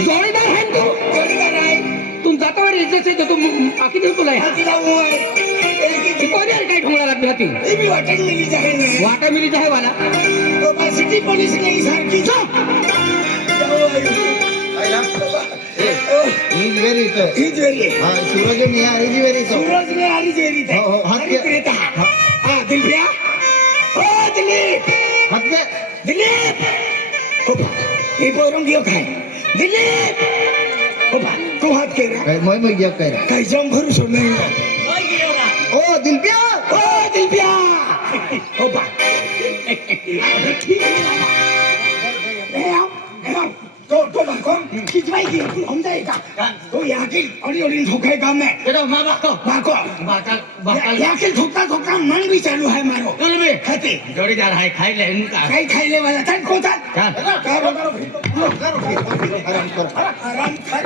जोडीदार आहे तू, जोडीदार आहे तू जातावर इज्जत आहे तू आखी देऊ तुला कोणी काय ठोंगळा लागली होती वाटा मिली आहे वाला सिटी पोलीस नाही सारखी सूरज ने आरी वेरी सूरज ने आरी जेरी थे हाथ के हां दिलप्रिया ओ दिलीप हाथ के दिलीप ओ ये पोरम गियो खाय दिलीप ओ तू हाथ के रे मैं गियो कर काय जम भरू सोड नाही मैं गियो ना ओ दिलप्रिया ओ बा ठीक है तो बाको कितवाई की हम जाएगा तो यहाँ की और ठोके काम में बेटा माँ बाको बाको यहाँ के ठोका मन भी चालू है मारो भी खाते जोड़ीदार है खाई ले इनका खाई वाला था कौन था आराम कर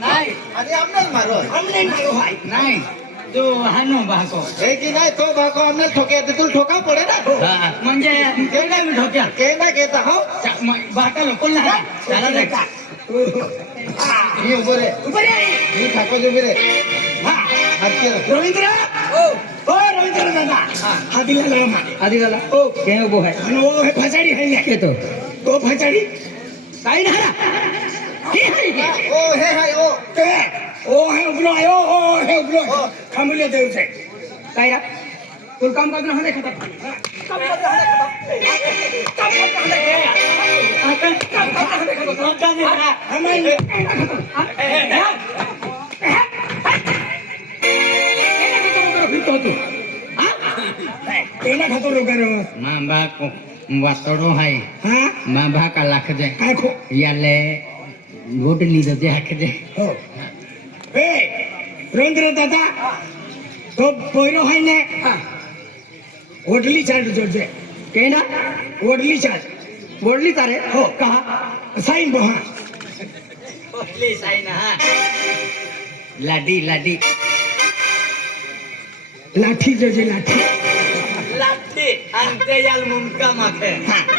नहीं अरे हमने मारो भाई नहीं तो हानो बाको एक ही नहीं तो बाको हमने ठोके तो ठोका पड़े ना म्हणजे केवढा मी ठोक्या कहना कहता हो बाका लोकल ना चला देखा ये ऊपर है ये ठाकुर जो रे हां हाथ के रविंद्र ओ रविंद्र दादा आदिलाला ओ के वो है आणि वो है फसाडी है के तो फसाडी काय ना ओ है ओ के ओ है उगलो आयो ओ है उगलो खामले देव से काय तुला काम करणं हा नाही खाता खातो रोगार मांबा वातडो है हाँ मांबा का लाख दे काय खो याले गोटली दे हाक दे हो ए रवींद्र दादा तो पहिलो है ने वडली चाट जोडजे के ना वडली चाट बोलली तारे हो कहा साईन बहा बोलली साईन हा लाडी लाडी लाठी जोजे लाठी लाठी अंते याल मुमका माखे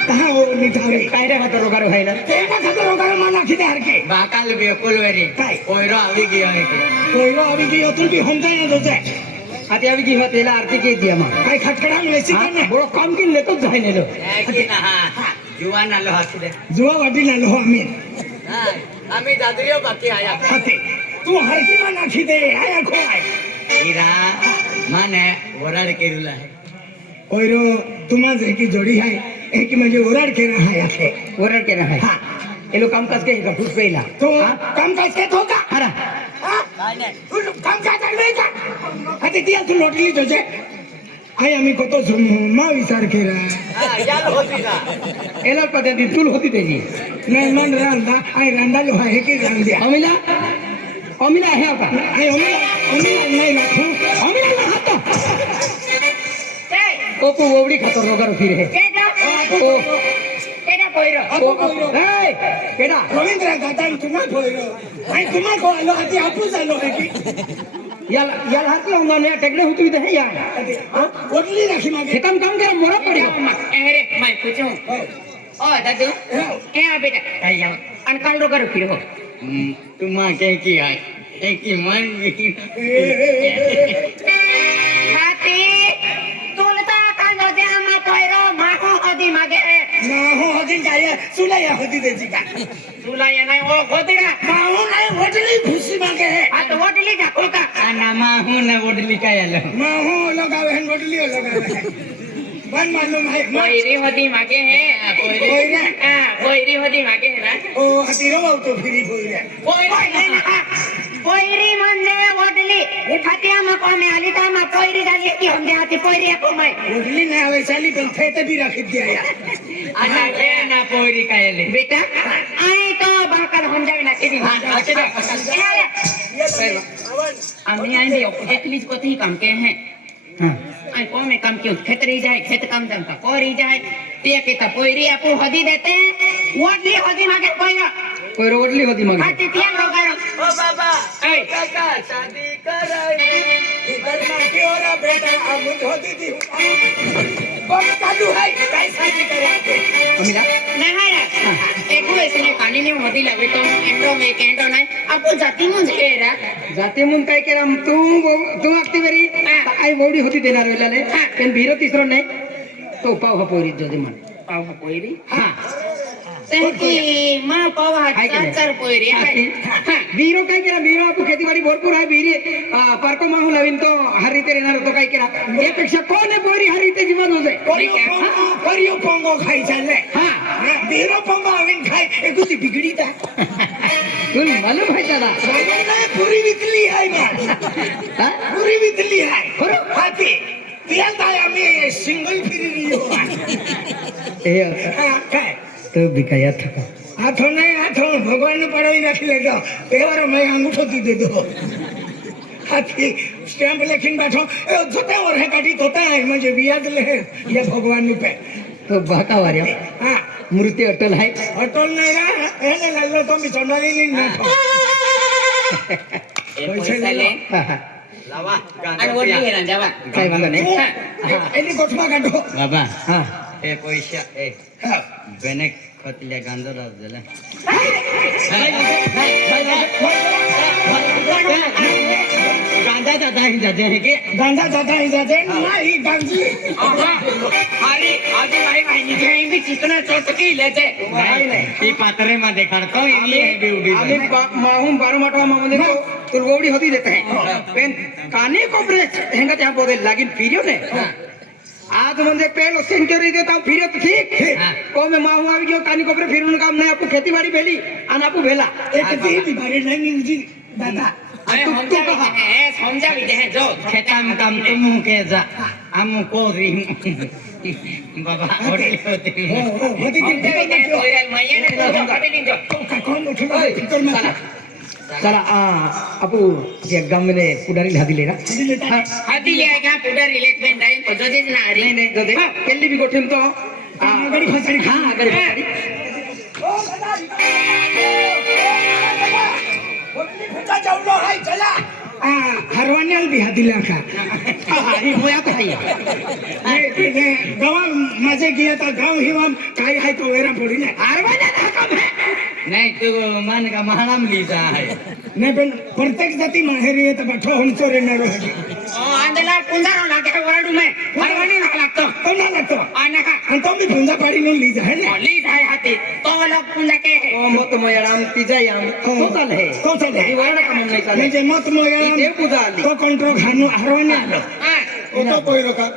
कहा हो निठारे काय रे खातो रोगार व्हायला तेना खातो रोगार माना खिदे हरके बाकाल बेकुल वेरी काय कोयरो आवी गयो है के पहिलो अभी की तुल भी होंदा ना जोजे आती आवी की होतेला आरती के दिया मा काय खटखडा वेसी ने बरो काम की लेतो जाय नेलो की ना हा जुवान आलो हासले जुवा वाटी ना लो आम्ही आम्ही दादरियो बाकी आया खाते तू हरकी माना खिदे आया खोय हीरा माने वराड केरुला है पहिलो तुम्हाच है की जोडी है एक म्हणजे ओराड के रहा है आखे वराड के रहा है हां एलो काम काज के का फुट पेला तो काम काज के तो का हरा काय नाही तू काम काय चाललंय का आता ती तू लोटली तुझे आई आम्ही कोतो मा विचार केला हां याल होती ना एला पद्धती तुल होती त्याची नाही मन रांदा आई रांदालो आहे की रांद्या अमिला अमिला आहे आता आई अमिला नाही ना अमिला खाता ओपो ओवडी खातो रोगार फिर है ओ केडा कोइरो ए केडा रवींद्र दादा तुम्हा कोइरो आई तुम्हा को आलो आती आपूस आलो है की याल हाती होंगा ने टेकले होती है या हां ओडली राखी मागे खेतम काम कर मोरा पड़ी अरे मैं पूछूं ओ दादू ए आ बेटा आई जाओ अनकाल रोगार फिर हो तुम्हा के की है एक की मन हाथी तुलता कांदो दे आमा कोइरो माको होदी मागे ना हो हदिन काय सुलाया होती त्याची का तुला ये नाही ओ होदी ना माहू नाही ओडली भुसी मागे है आता वडली का का आना माहू ने ओडली काय आलो माहू लगावे हन ओडली लगावे मन मालूम है कोइरी होदी मागे है कोइरे कोइरी होदी मागे है ना ओ हतीरो तो फिरी कोइरे कोइरी म्हणजे वडली हात्या मग कोणे आली तर मग कोइरी झाली की हमदे हाती कोइरी को मैं ओडली नाही आवे चाली पण थेते भी रखी दिया या आना के ना पोरी काय आले बेटा आई तो बाकर हम जावे ना केदी अच्छे ये आम्ही आई भी एकलीच कोथी काम के हैं હા आई को में काम क्यों खेत रही जाए खेत काम जनता को रही जाए ते के त पोरी आपू हदी देते वोटली हदी मागे कोई કોઈ રોટલી હોતી મગી हाथी तिया रोगारो ओ बाबा ए काका शादी कराई इधर माँ की ओर बेटा अब होती थी बम चालू है कैसा भी कराते અમીરા नहारा एको इसने कानी ने हदी लगे तो एंडो में केंडो नहीं आपू जाती मुझे रा જાતે મુન કાઈ કેરા તું આખતી વેરી આઈ બોડી હોતી દેનાર વેલાને કેન ભીરો તીસરો નહીં તો પાવ હપોરી જોજે મને पाव पोरी હા तेकी मां पाव चार पोरी है વીરો કાઈ કેરા વીરો આપુ ખેતીવાડી ભરપૂર હે વીરે પારકો માહુ લાવીન તો હર રીતે રહેનાર તો કાઈ કેરા એ પેક્ષા કોને બોરી હર રીતે જીવન હોજે करियो पोंगो खाई चले હા बीरो पोंगो आविन खाई एक कुछ बिगड़ी था તું માલુમ હે તારા पूरी वितली है ना હા पूरी वितली है खरो? हाथी तेल दाया में सिंगल फिर रही हो એ हाँ क्या તો બિકાયા થકા हाथों नहीं हाथों भगवान ने पढ़ाई रख ले दो तेवर मैं अंगूठो दी दे दो हाथी स्टैंप लेकिन बैठो जोते और है काटी तोता है मुझे बियाद ले ये भगवान ने पे તો બાકા વાર્યો हाँ મૃત્યુ અટલ હે अटल नहीं रहा है लालो तो बिचौनाली नहीं बैठो ए पैसा ले હા હા लावा અને વોટલી गांजा હેરા જવા કાઈ વાંધો નહીં एनी गोठमा काटो बाबा હા ए पैसा ए हाँ बेने खतल्या गांजा रस देले गांजा दादा ही जाते हैं के गांजा जाता ही जाते नहीं गांजी अरे आजी भाई बहिणी जे बी चिकना चोटकी लेते ही पात्रे में देखाडतो ही है भी उडी आम्ही माहून बारो माटवा म्हणजे तो तुरगोवडी होती देते हैं पण काने कोपरे हेंगा त्या बोदे लागीन फिर्यो ने आज म्हणजे पेलो सेंचुरी देता फिर्यो तो ठीक को में माहू આવી ગયો કાની કોપરે ફિરવાનું કામ નહીં આપુ ખેતીવાડી ભેલી અને આપુ ભેલા एक दी बीमारी नहीं मुझे दादा तू कहा ए समझावी दे जो खेताम काम तुम के जा हम को रिंग बाबा होती होती होती समझावी दे कोई मैयाने तो कबीलिन जो कौन उठना भीतर में चला आपू जे गाम में पुडारी लादी लेना हाथी ले आएगा पुडर रिलेक्स में डाइन तो जोदेज ना आ नहीं रही नहीं जो दे केली भी गोठेम तो गड़ी फसाड़ी हां गड़ी फसाड़ी ओ होटली फेटा जाऊलो हाय चला हरवाण्याल भी हादिला का ही होया तो है ने गाव माझे गया था गाव हिवा काय हाय तो वेरा पडी ना आरवाना काम है नहीं तू मान का महाराम लीजा है ने पण प्रत्येक जाती माहेरी येत बैठो हमचो रेनारो है आंदला पुंजारो लागे वरडू में हरवानी ना लागतो कोणा लागतो आना का आणि तो मी भुंजा पाडी न लीजा है ना ली जाय हाथी तो लोग पुंजा के ओ मत मोयराम तिजा याम तो चाल है तो चले ही वरना काम नाही चाले म्हणजे मत मोया ही देव पूजा आली तो कंट्रोल खानो हरवाण्या आलो हां ओ तो कोई रोका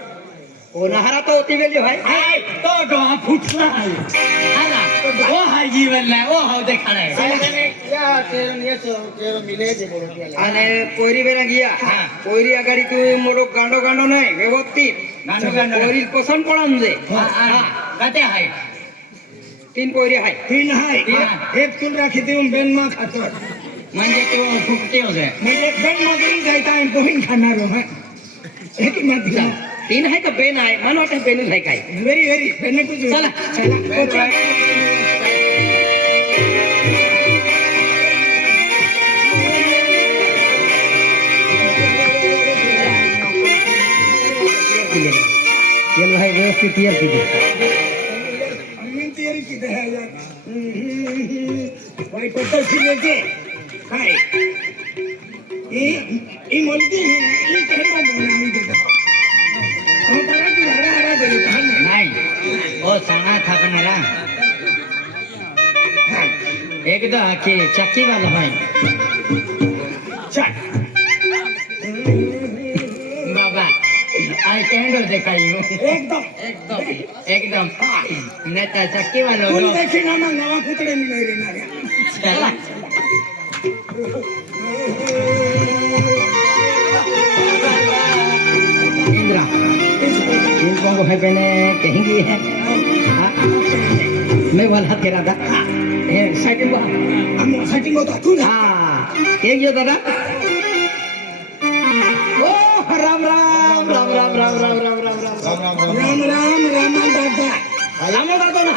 ओ नहरा तो होती वेली भाई हाय तो डोहा फुटला है ना वो है जीवन में वो हो देखा है या तेरन ये तेरो मिले जे बोलो અને કોઈરી વેરા ગયા કોઈરી આગાડી તું મોટો ગાંડો ગાંડો નહીં વ્યવસ્થિત गांडो गांडो કોઈરી પસંદ પડામ છે कते है तीन कोईरी आहे तीन हाय एक तुल राखी देऊन बेन मा खातो म्हणजे तू फुकते हो जाए म्हणजे बेन मगरी जायता आणि कोहिन खाणार है एक मत दिला तीन आहे का बेन आहे मला वाटतं बेनच आहे काय वेरी वेरी बेन कुछ चला. चला येलो आहे व्यवस्थित तयार केली मी तयारी किती आहे यार वाई पत्ता शिलेचे काय ई मोलती ई कहना बोलावी देतो हम तरा की हरा हरा बोलू कहां नहीं वो साना था बनारा एक तो आके चक्की वाला भाई चल बाबा आई कैंडो देखाइयो एकदम एकदम नेता चक्की वाला कोण लो देखी ना मग नवा कुतडे मी नाही रेणार चला इंद्रा इनको है पहले कहेंगे है मैं वाला तेरा था सेटिंग हम सेटिंग होता तू ना हाँ एक जो दादा राम राम रामा दादा रामो दादा ना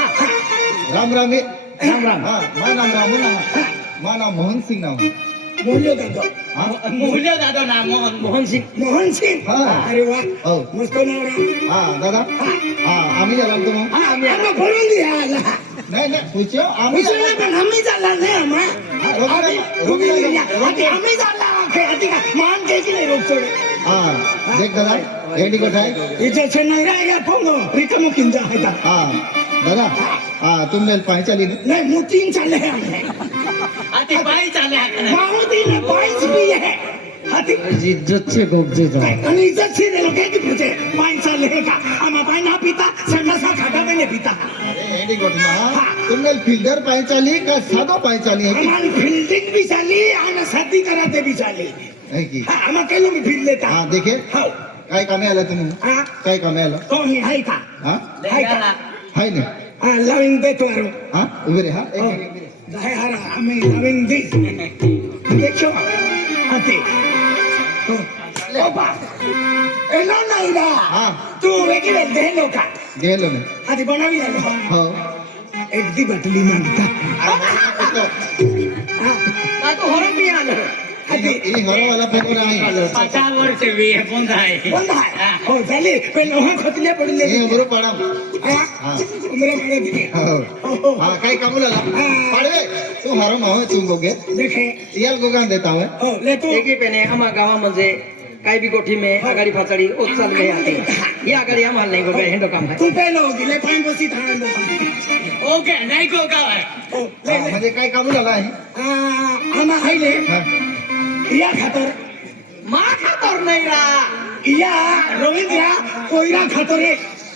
राम राम ये राम राम हाँ माँ नाम रामू नाम माँ नाम मोहन सिंह नाम बोलो दादा हाँ मोहल्ले दादा ना मोहन सिंह मोहन सिंह हाँ. अरे वा हो मस्त नाव राम हाँ दादा हाँ आम्ही आला तुम आम्ही बोलून द्या आला नाही नाही पूछो आम्ही विचारलं पण आम्ही चालला नाही आम्हा रोग आम्ही चालला आधी का मान द्यायची नाही रोग सोडे हाँ देख दादा रेडी कोठाय इथे चेन्नईला या पोंगो रिकामो किंजा आहे का हाँ दादा हाँ तुम मेल पाणी चाली ना नाही मोतीन चालले आम्ही आती पायी चालले हाकणे मारुती ने पाइस भी है हाथी इज्जत से गोगजे आणि इज्जत से लोग की पूछे पाइन चालले का आम्हा पाइन ना पिता संडासा खाता में नहीं पिता अरे रेडी कोठा तुम मेल फिल्डर पाणी चाली का सादो पाणी चाली है की हमारी फील्डिंग भी चाली आणि शादी कराते भी चाली है की आम्हा केलो मी फील्ड लेता हाँ देखे हाव काय कामे आला तुम्ही हा काय कामे आला कोणी आहे का हाँ आहे का हाय ना हा लविंग देतो अरो हाँ उभे रे हाँ एक मिनिट उभे रे. जाय हरा आम्ही लविंग दिस देखो हाते ओपा एलो नाही ना हाँ तू वेगळे दे लोका गेलो ना आधी बनावी लागलो हो एक दी बाटली मागता का तो हरून मी आलो ये घरो वाला फेको नाही 50 वर्ष वी बंद आहे बंद आहे हो झाली पण लोहा खतले पडले ये उभरो पाडा हा उमरे पडे दिले हो हाँ काय कामू लाला पाडवे तू हारो माहो तू गोगे देखे याल गोगान देता है हो ले तू एकी पेने आम्हा गावामध्ये काही बी गोठी में आगाडी फाचाडी ओचाल में आते ही आगाडी आम्हाला नाही गोगे हेंडो काम आहे तू पेलो गेले पाइन बसी थाणे लोका ओके नाही को का हो ले ले म्हणजे काय कामू लाला आहे आम्हा हायले हाँ. या खातर मा खातर नाही रा या रवींद्र कोयरा खातरे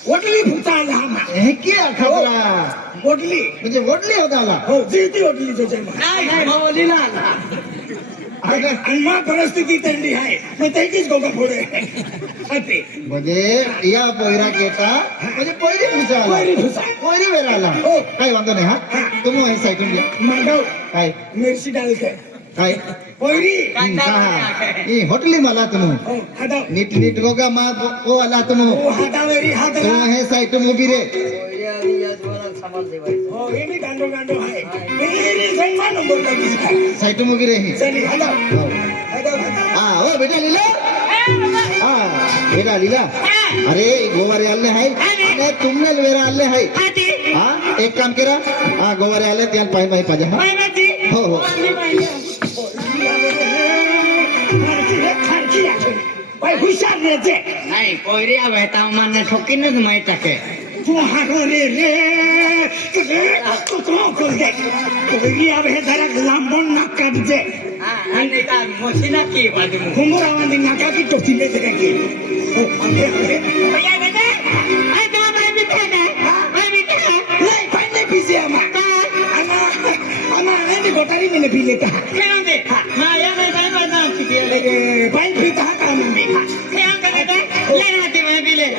वटली फुटा आला आम्हा हे की खतरा वटली म्हणजे वडली होता आला हो जीती वटली त्याच्या नाही मावलीला आला आणि मा परिस्थिती थंडी आहे मग त्याचीच गोगा पुढे ते म्हणजे या पोयरा केता म्हणजे पोयरी पुढचा आला कोयरी फुसा पोयरी वेळा आला हो. काही वांधो नाही हा तुम्ही हे सायकल घ्या मांडव काय मिरची डालते काय कोयरी ही होटली मला तुम्ही हो हादा नीट नीट गोगा मा ओ आला तुम्ही हो हादावेरी हादा तुम्ही हे साईट उभी रे हो हे मी गांडो गांडो आहे मेरी जन्मा नंबर लागली साईट उभी रे ही चली हादा हो. हादा हा ओ बेटा लीला हा बेटा लीला अरे गोवारे आले आहे आणि तुमने वेरा आले आहे हा एक काम करा हा गोवारे आले त्याला पाय पाय पाहिजे हा हो हो भाई हुशार रहते नाही कोयरी आवता माने ठोकीनच माहित आहे तू हारो रे रे तू कर दे कोयरी आवे जरा लांबून नाक काढ दे आणि का मशीना की बाजू घुमरावांनी नाका की टोची ले दे की हो आगे आगे भैया बेटे आई तो मैं भी थे ना मैं भी थे नहीं पानी पीसे आमा आमा नहीं गोटारी में पी लेता क्या दे माया में भाई बना की पानी पीता काम में क्या करते ले ना ते मैं भी ले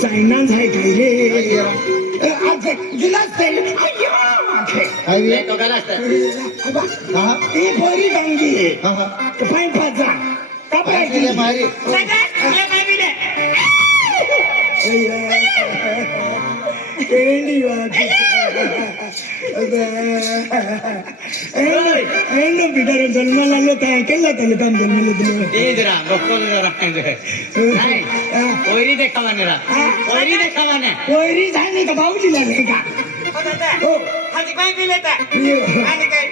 सायनाच आहे काय रे आज गिलास तेल अय्यो काय ले बी तो गलत अबा हा ही पोरी गांगी हा हा पाणी पाजा पाय केले मारी दादा ले मैं भी ले केली वाट बिचारा जन्माला आलो काय केलं त्याला काम जन्माला दिलं दे जरा बक्कल जरा नाही कोयरी देखावा ने रा कोयरी देखावा ने पोरी झाली का भाऊजीला नाही का हो हाती पाय भी लेता आणि काय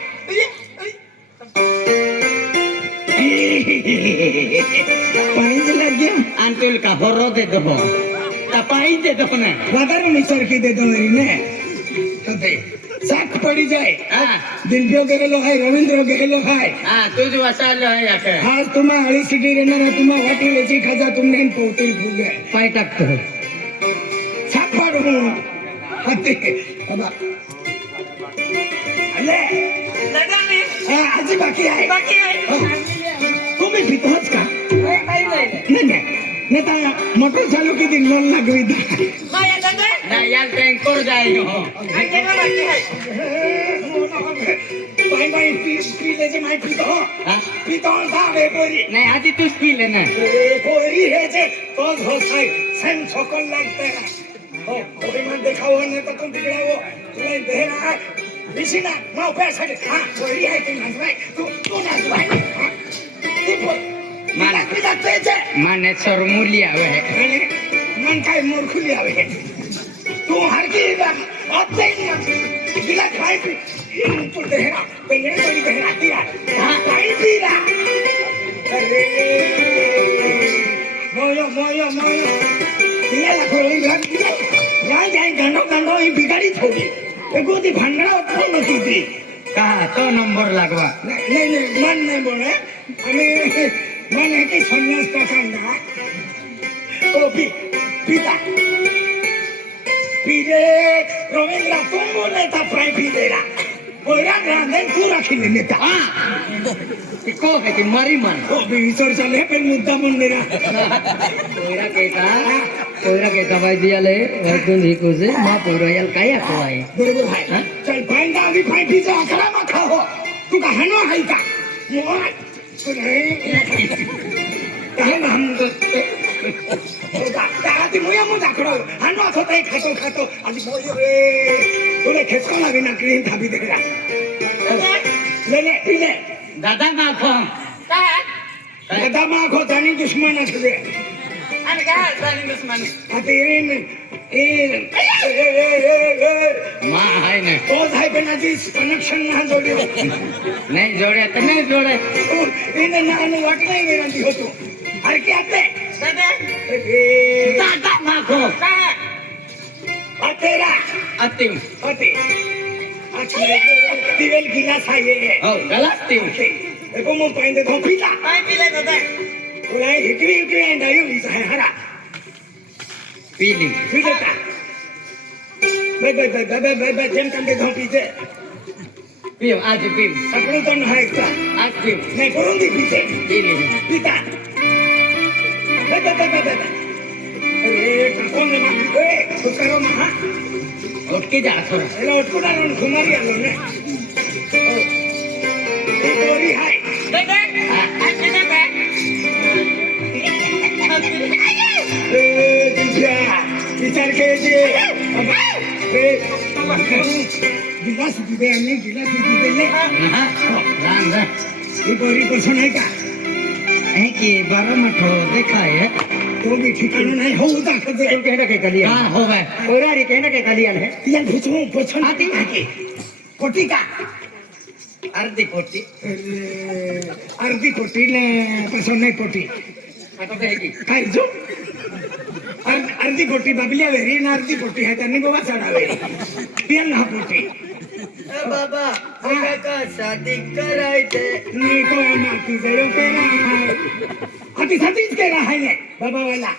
पाणीच लाग्या अंतुल का हरो दे दो तपाई दे दो ने वादार मिसर की दे दो मेरी ने ते साख पड़ी जाए दिलप्यो गेलो है रवींद्र गेलो है हा तुझ वसालो है याके आज तुम्हा हळी सिटी रेणार तुम्हा वाटी वेची खाजा तुमने पोतील फुगे पाय टाकतो साख पडू हत्ते बाबा अले दादा ने आजी बाकी आहे बाकी आहे तुम्ही पितोच का नाही नाही नाही मोटर चालू की दिन लोन लागवी माया दादा नाही यार टँकर जाई हो आणि का बाकी आहे बाय बाय पी लेचे माहिती तो हा पितोन साबे पोरी नाही आधी तूच पिले ना पोरी हे जे तोच होसाय सेम छोकन लागते हो पोरी मन देखाव नाही तर तू तिकडे हो तुला देना बिसिना माव पैसा दे हां पोरी आहे तू नाचवाय तू नाचवाय माना पिता तेजे माने सरमुली आवे आणि मन काय मूर्खुली आवे तू हर की आते दिला खाय पी तू देना पेंगणे तरी देना दिया हां काय दिला अरे मोयो दिया ला कोई लग जाय जाय गंडो ही बिगाडी थोडी एगोदी भांडणा उत्पन्न होती का तो नंबर लागवा नाही मन नाही बोले आम्ही मन है की संन्यास का कांदा ओ पिता पीरे रवींद्र तुम बोले था फ्राई पी देगा ओरा ग्रांडे पूरा खिले नेता को है की मरी मन ओ विचार चले पे मुद्दा मन मेरा कोयरा केता भाई दिया ले वैकुंठ ही को से मां पोरा याल काय आको आहे बरोबर है चल पांडा अभी फ्राई पी जा अकरा मा खाओ तू का हनो है का मोय काय ना हम ती मोया मु दाखडो हानो होता खातो आज मोय रे तुला खेचको लागे ना क्रीम थाबी देला ले दादा माखो दादा माखो जानी दुश्मन असले आणि काय जानी दुश्मन आता ए मा आहे ना तो आहे पण आधी कनेक्शन ना जोडले नाही जोड्या तर नाही जोड्या इने ना वाट नाही वेरांती होतो अरे की आते दादा माखो अतेरा अति अते दिवेल गिलास आहे हो गलास ती एको मग पाइंदे धोपीला काय पिले दादा तुला इकडी अंडायो हिचा आहे हरा पीली पिलेता बे जेम कंदे धोपीचे पिव आज पिव सगळं तर नाही का आज पिव नाही करून दी पिते पीली पिता अरे कोण रे सुकरो महा ओके जा थोड़ा एला उठकुडा रण घुमारी आलो ने ते गोरी हाय दादा आज ना बे दिव्या विचार केजे गिलास दिदे आणि गिलास दिदे हां रांग ही गोरी कसं नाही का है कि 12 मठो देखा है तो भी ठिकाणा नाही हो दाखवते तुम कहना के कलिया हां हो गए कोयरा रे कहना के कलिया है या भुचू पछन आती आके कोटी का अर्धी पोटी अर्धी कोटी ने पसंद नाही कोटी आता काय काय जो अर्धी पोटी बाबल्या वेरी ना अर्धी पोटी आहे त्यांनी गोवा चढावे पियन ना पोटी बाबा का शादी करायचे मी तो माती जयो केला हाती साथीच केला आहे ने बाबा वाला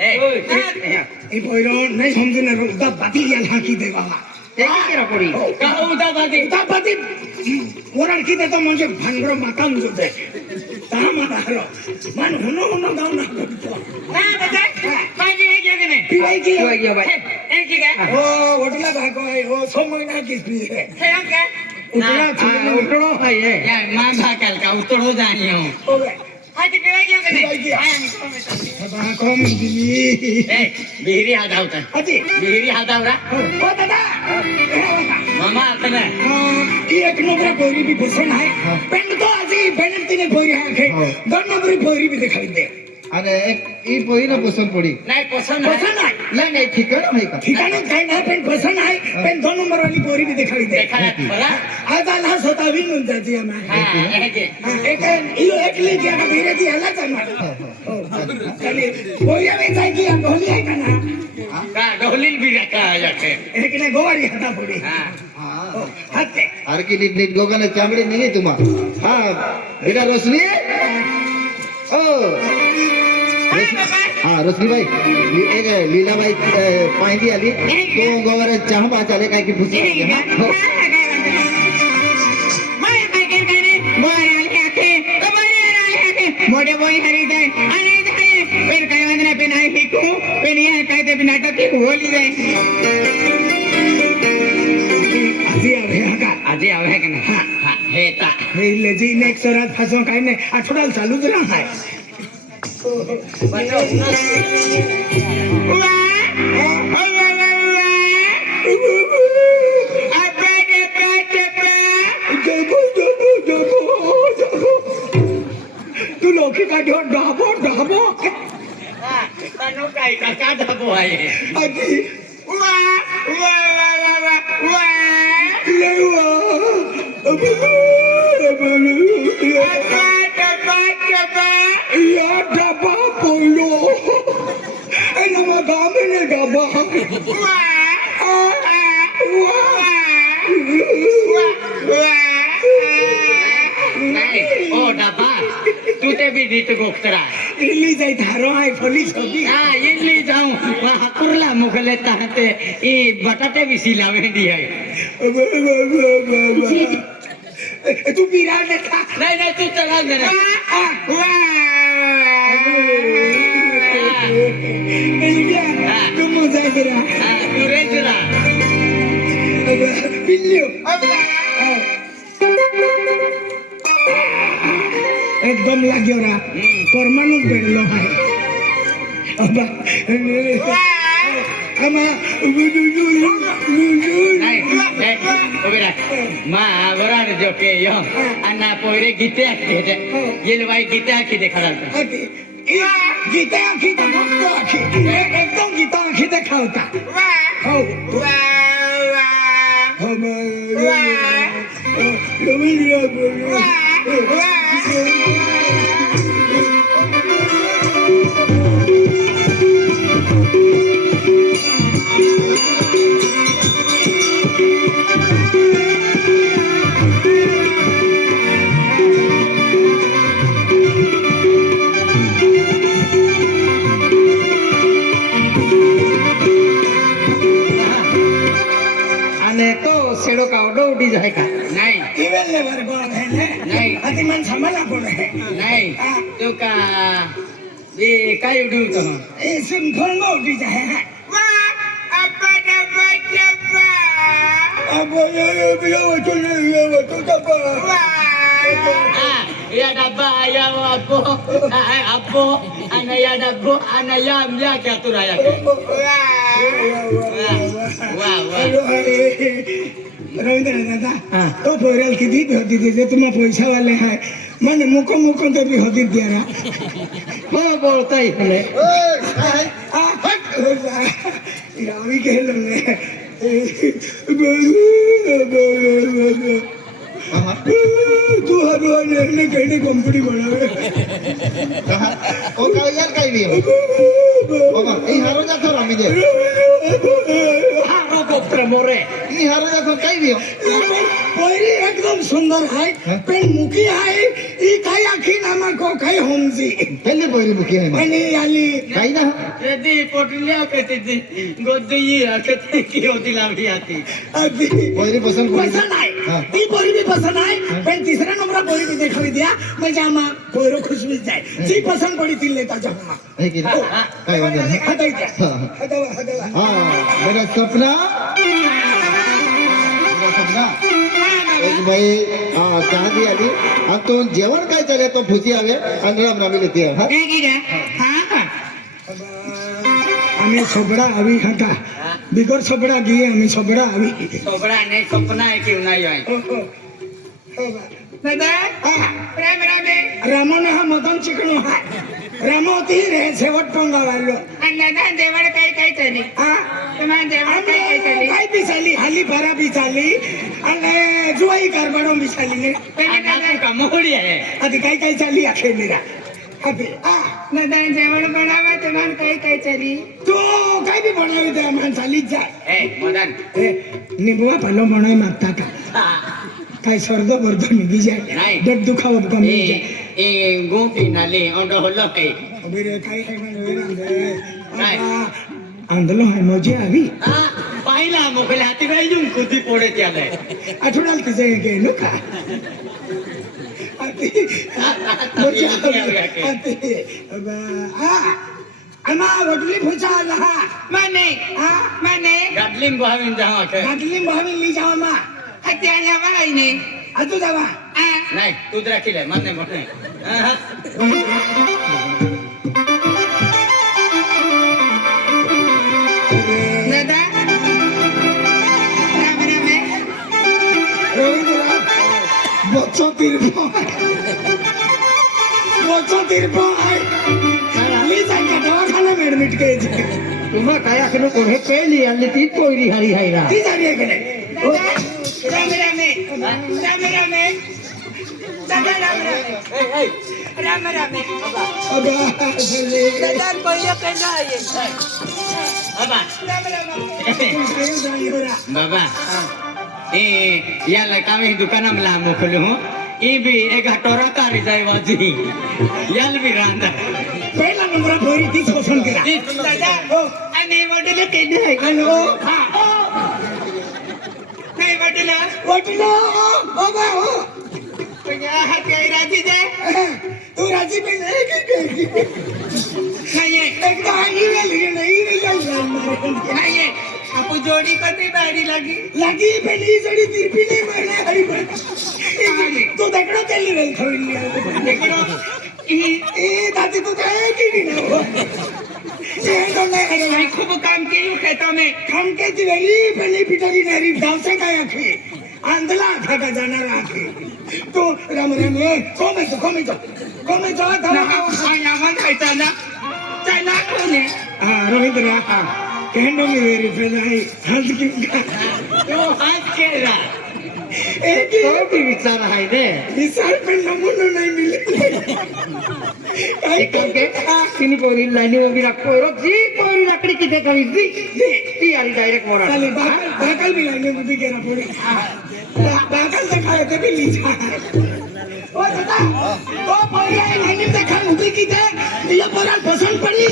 ए पोयरो नाही समजून उदा बाती याल हाकी दे बाबा ते केरा पडी का उदा बादी उदा बाती ओरडकी देतो म्हणजे भांगरो मातान जुते ता मातारो मन हुनो गाव ना करतो ना दादा पाणी आहे की नाही पिवाई की किंवा गया भाई है की काय हो वडला भागो आहे हो 6 महिना की पी है हे काय उतरा उठड़ो है ये या मां भाकल का उतरो जानी हो हो हाय ते पिवाय की पिवाई नाही की. हाय आम्ही बाबा कम दी ए बिहरी हादावता अति बिहरी हादावरा हो दादा मामा आता ना ही एक नंबर पोरी भी पसंद है पेन तो आजी पेन तिने पोरी है खे दोन नंबर पोरी भी दिखाई दे आणि एक ई पोरीला पसंत पडी नाही पसंद पसंद है नाही ठिकाण नाही का ठिकाने काय नाही पेन पसंद है पेन दोन नंबर वाली पोरी भी दिखाई दे देखा थोड़ा आज आला स्वतः भी म्हणून जाती है मैं हां है के एक यो एक ली दिया का धीरे दी हल्ला चलना चलिए पोरी में जाएगी हम ढोली है का ना का ढोलील भी का जाके एक ने गोवारी हटा पड़ी हां हाथे अरे की नीट गोगाने चामडी नाही तुम्हा हा बेटा रोशनी ओ हाँ रोशनी भाई एक लीला भाई पाहिंदी आली तो गोवर चहा चाले काय की भुसी मोठे बोई हरी जाय आणि जाय पेन काय वांदना पेन आहे हिकू पेन ये काय ते नाटक की होली जाय आजी आ रहे का आजी आवे है कि नहीं हां हे ता हे लेजी नेक्स्ट रात फासो काय नाही आठवड्याला चालूच राहणार तू लोकी का ढाबो ढाबो काय का ढाबो आहे आधी या डबा बोलो nama kami ni डबा नाही ओ डबा तू ते बी नीट गोखतरा इल्ली जाई धारो आहे पोलीस होती हा इल्ली जाऊ कुर्ला मुगले ताहते ई बटाटे बिसी लावेंदी आहे तू बिराड ने खा नाही नाही तू चला जरा तू मजा जरा तू रे जरा पिल्लू एकदम लाग्यो रा परमाणु बेडलो है अबा आमा नाही ओबेरा मा वरान जो के यो अन्ना पोरे गीते आखे येलवाई गीते आखे देखा गीता आखी तो मस्त आखी एकदम गीता आखी देखा होता हो सेड़ो का ओडो उड़ी जाए का नाही इवेल ले वर कोण है नाही आती मन समला कोण है नाही तू का ये काय उडू तो ए सिंपल नो उठी जाए अब ये तो ya dabba ya apo apo ana ya dabbo ana ya mya kya turaya ke वाह रवींद्र दादा तो पोरेल किती होती जे तुम्हा पैसा वाले है मन मुको मुको तो भी होती दिया रा हो बोलता ही हले यावी के लंगे तू हरो ने कहने कंपनी बनावे ओ काय यार काय भी बाबा ए हारो जा तो रामी दे हारो गोत्र मोरे ई हारो जा तो काय भी पोरी एकदम सुंदर है पण मुखी है ई काय आखी नामा को काय होमजी पहले बोरी मुखी है आणि आली काय ना यदि पोटलिया कहती थी गोदी कहती की होती लावड़ी आती अभी बोरी पसंद पसंद आहे ती पोरी भी पसंद आहे पण तिसरा नंबर पोरी भी देखावी द्या म्हणजे आम्हा पोरो खुशबीच जाय जी पसंद पडी ती लेता जम्मा है कि काय वंदे हटाई द्या हटावा हां मेरा सपना एक भाई कहा दी आली आणि तो जेवण काय चालले तो भुजी हवे आणि राम रामी लेती है काय की रे आम्ही सोबडा हवी खाता बिगर सोबडा घे आम्ही सोबडा हवी सोबड़ा नहीं सपना है क्यों नहीं है दादा प्रेम रामे रामन हा मदन चिकणो हा रामवती रे शेवट टोंगा वालो दादा देवड काय काय तरी तुम्हाला देवड काय काय तरी काय बी चाली हाली भरा बी चाली आणि जुवाई कारबाडो बी चाली ने का मोहड़ी है आधी काय काय चाली अखेर निरा अभी दादा जेवण बनावा तुम्हाला काय काय तरी तो काय बी बनावी दे मान चालीच जाय ए मदन निबुआ पालो बनाय मागता का काय स्वर्ग वर्ध निघी जाय नाही. डट दुखावत कमी जाय ए गोपी नाले ओंडो होलो के अबे रे काय काय म्हणजे काय? आंदोलन आहे मजे आवी पाहिला मोकले हाती काय जुन कुदी पोडे त्याले आठवड्याला तिचे गे नो का मजे आवी अमा वडली फुचा आला माने माने गाडलिंग भाविन जावा के घाटली भावी ली जावा मा हत्याला वाईने आजू जावा नाही तूच राखील मान्य म्हणे दादा राम राम है बच्चों तिरपो आहे मी सांगा दवाखाना ऍडमिट करायची तुम्हा काय असं नको हे पहिली आणि तीच पोयरी हरी हाय ना ती झाली आहे की नाही राम राम है राम राम है दादा राम राम राम राम है अगं, दादा पहिल्या पहिला आहे बाबा बाबा ए याला का मी दुकानामला मोकलो हूँ ई भी एक हटोरा कारी जाय वाजी याल भी रांदा पहिला नंबर पोरी तीच पसंत करा दादा आणि वडील केले आहे हॅलो नाही वडील वाटलं बाबा हो हात काय राजी जाय तू राजी पण नाहीये एकदा ईमेल नाहीये आपण जोडी कधी बाहेरी लागी लागी पहिली जोडी तिरपी नाही मारले हरी तू दगडो केली रे थोडी ए दादी तू काय केली ना मी खूप काम केलं खेता में काम केली वेळी पहिली पिटारी नारी डावसा काय आखी आंधला खाता जाणार आखी तू राम राम ए कोमेचो आम्हाला खायचा ना चला कोणी हा रवींद्र कहनो में वेरी फैलाई हंस की तो हात केला एक तो बी विचार आहे ने विचार पण नमुना नाही मिले एक काम के तिनी पोरी लाईनी उभी राख पोरो जी पोरी लाकडी किती करी दी ती आली डायरेक्ट मोरा चालेल बाकल भी लाईने मध्ये गेला पुढे बाकल तर काय ते बी लिहा ओ दादा तो पहिला लाईने ते खान उभी की ते ये पोरा पसंद पड़ी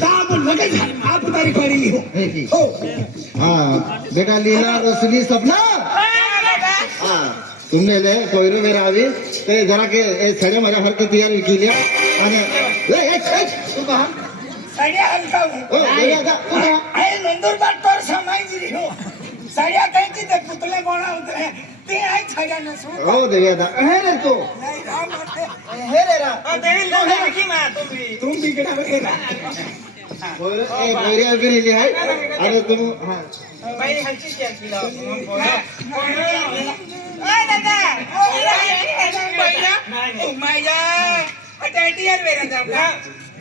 दाम लगे आप तारी करी हो हो हाँ बेटा लीला रोशनी सपना हाँ तुमने ले कोयरू मेरा अभी ते जरा के सड़े मजा हर के तैयारी की लिया आणि तू कहा साड्या हलका ओ बेटा तू कहा आहे नंदुरबार तोर समाईजी हो साड्या काय की ते पुतले बोला होते ते आहे साड्या नसू ओ देव्या हे रे तू नाही राम हे रे रा तुम बिगड़ा वगैरह कोयरे अभी लिहिली आहे आणि तुम हाँ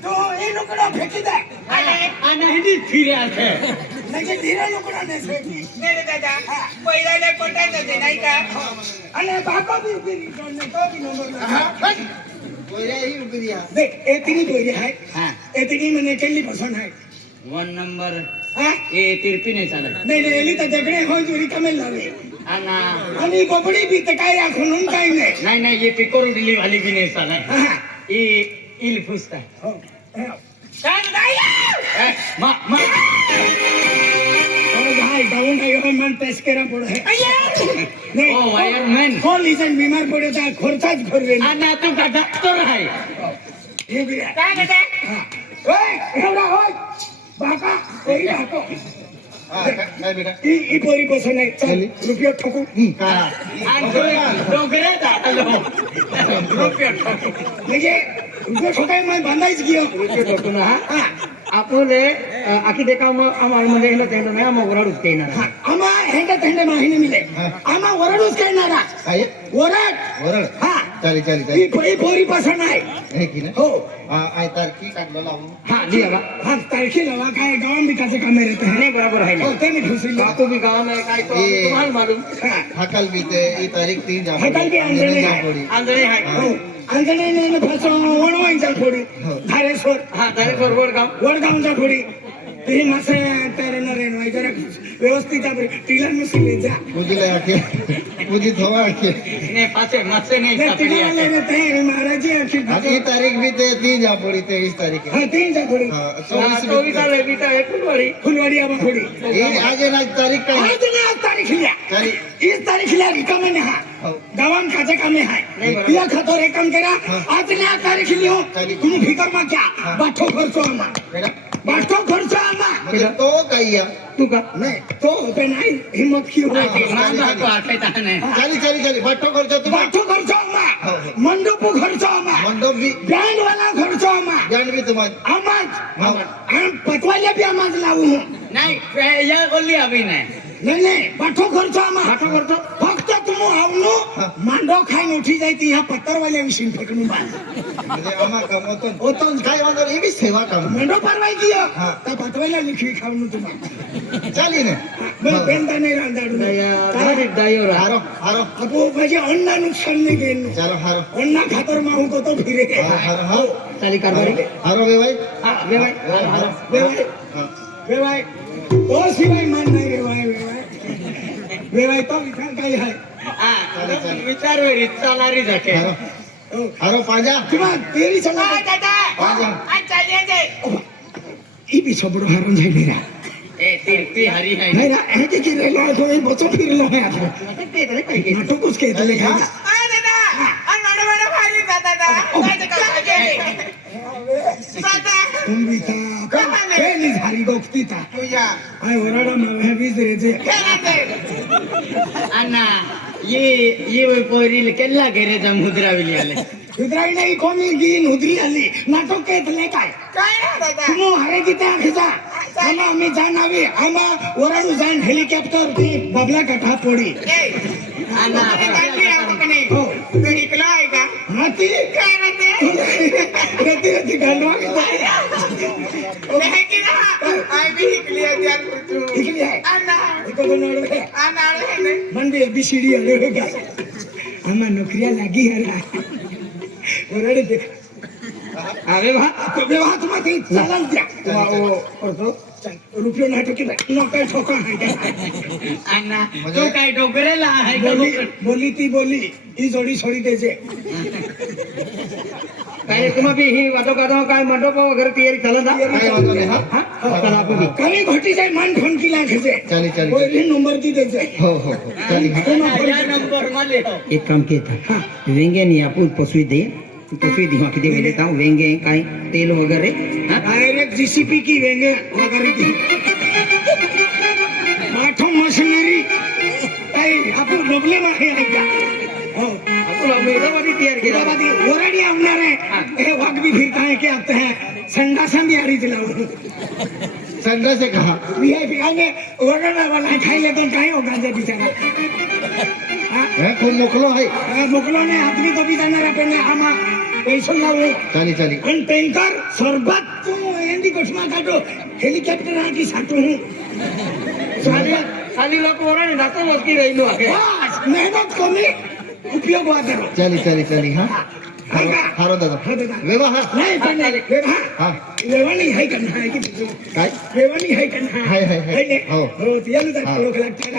तो ये लुकड़ा फेंकी दे आणि हिंदी फिरे आते म्हणजे धीरे लुकड़ा ने फेंकी आणि बापा भी फिरी करने तो भी नंबर कोयरे ही उभी रिया देख एतनी कोई है हाँ एतनी मैंने केली पसंद है 1 नंबर हाँ ए तिरपी नाही चालत नाही नाही एली तर दगडे हो जोरी कमेल लावे आणि आणि बबडी भी ते काय आखून काय नाही नाही नाही ये पिकोर दिली वाली भी नाही चालत हाँ ई इल फुसता हो मा मा और भाई डाउन का यो मन पेस्केरा पड़ो है नहीं ओ वायरमैन कौन लीजन बीमार पड़े था खर्चाच भरवे आणि तू का डॉक्टर आहे हे भी है ओए एवढा होय बाका कोई बाको हाँ नाही बेटा ई पोरी पसंद आहे चल रुपया ठोकू हाँ आणि डोंगरे जातलो रुपये ठोको म्हणजे रुपया ठोकाय मग बांधायच गियो बघतो ना हा आपले आखी देखा मग आम्हाला म्हणजे हे ना नाही आम्हाला ओरडूच काही ना हा आमा हेंडे थंडे माहिने मिले आमा वरडूच करणारा आहे वरड वरड हा चाली चाली ई चाली पोरी पसंद आहे हे की ना हो आय तारखी काढलं लावून हा लिहा बा हा तारखेला वा काय गावात विकायचे काम रहते हैं नाही बरोबर आहे हो ना ते मी खुशी बापू भी गाँव में काय तो ये- तुम्हाला मालूम हकल भी ते ई तारीख 3 हकल भी आंधळी आहे. आंधळे आहे हो अंजने ने फसो वणवांचा फोडी धारेश्वर हा दरेश्वर वडगाव वडगावचा फोडी ते मासे तर न रे नाही जरा व्यवस्थित आपले टिला नसले जा पूजीला आखे पूजी थवा आखे ने पाचे मसे नाही नाही सापडी टिला आहे रहते हैं महाराजी आखिर आणि ई तारीख भी ते 3 जा पड़ी 23 तारीख है हाँ तीन जा फोडी हाँ, हा, 24 चोवीस आले बीटा एक फुलवाडी फुलवाड़ी अब फोडी ये आज ना तारीख काय आज ने आज तारीख लिया तारीख इस तारीख लिया रिकामे ने हा हो. गावान खाचे कामे नाही हाय बरोबर. या खातो रे काम करा आज ने आज तारीख लियो तारीख. तुम्ही फिकर मा क्या बाठो करतो आम्हा बेटा बाटो खर्च आमा म्हणजे तो काही या तू का नाही तो होते नाही हिम्मत की होय मांडो आठवता नाही चाली चाली चाली बट्टो करतो तुम्ही बाटो खर्च आमा मंडप खर्च आमा मंडप बी बँड वाला खर्च आमा गण बी तुम्हाला आमाज आणि पटवाल्या बी आमाज लावू नाही या बोलली अभी नाही नाही बाटो खर्च आमा बाटो खर्च? फक्त तुम आवनो मांडो खाईन उठी जाय ती ह्या पत्तरवाल्या विषयी फेकणून बाज म्हणजे आम्हा कमवतो होतो काय म्हणतो हे बी सेवा काम मंडो परवायची हा. त्या पतवायला लिखी खाऊन तुम्हाला चाली ना मग बेंदा नाही रांधाडू हारो हारो अगो माझे अण्णा नुकसान नाही घेईन चालो हारो अण्णा खातर माहू तो फिरे हारो हारो हारो चाली कारभारी हारो बे भाई हा वेवाय हारो वेवाय हा. वेवाय तो शिवाय मान नाही वेवाय वेवाय वेवाय तो विचार काही आहे विचार वेळी चालणारी जाते हारो हो. हारो पाजा किंवा तेरी चला पाजा ही बी सबडो हारून जाईल रा ती हरी आहे नाही रा हे जे की रेलो तो हे बचो फिरलो आहे आता नाटकच के तले काय कुंबिता केली झाली गोक्तीता आय वराडा मावे बीज रेजे अण्णा ये पोरील केल्ला घेरे मुद्राविली आले उद्राई नाही कोणी गिन उद्री आली नाटक के तले काय तुमो हरे किता खिजा आमा आम्ही जाणावी आमा वराडू जाण हेलिकॉप्टर ती बबला कथा पडी अण्णा हो हा ती रती रती गांडवा इकली आहे एको तो नडवे मंदी एबीसीडी आले का आमा नोकरिया लागी हरा वराडे देख अरे वा व्यवहार तुम्हाला चालाल द्या रुपये नाटक नका ठोका अण्णा तो काय डोकरेला आहे का बोली डोकर? बोली ती बोली ही जोडी सोडी द्यायचे काय तुम्हा बी ही वाटो गादो काय मंडप वगैरे तयारी चालत ना काय म्हणतो नाही हा हा चला आपण बी. काही घटी जाय मान ठणकी लागायचे चाली चाली पहिली नंबर ती द्यायचे हो हो हो चाली हा या नंबर माले हो एक काम केता वेंगे नहीं आपण पसवी दे पसवी दी किती वेळ देता वेंगे काय तेल वगैरे हा डायरेक्ट जीसीपी की वेंगे वगैरे ती माठो मशिनरी काही आपण डबले मागे आहे का हो आपण अमेरिकामध्ये तयार केला बाबादी वराडी आवणार आहे हे वाघ भी फिरता है क्या आते हैं संडासा भी आरी चलाओ संडा से कहा वीआईपी आने वराडा वाला खाई ले तो काय होगा जे बेचारा मैं खूब मोकलो है मोकलो ने आदमी तो भी जाणार आपण आमा पैसा लावो चाली चाली आणि टँकर सरबत तू एंदी गोष्मा काढो हेलिकॉप्टर आकी साठू सारे खाली लोक ओरडे नातो वस्ती राहिलो आहे बस मेहनत कमी उपयोग वादरो चाली चाली चाली हा हारो हारो दादा हा दादा. व्यवहार नाही पण वेवा हा वेवानी है करना है की काय वेवानी है करना हाय, हाय, हाय. है ने? हो. हो त्याला हा. तर लोक लागतात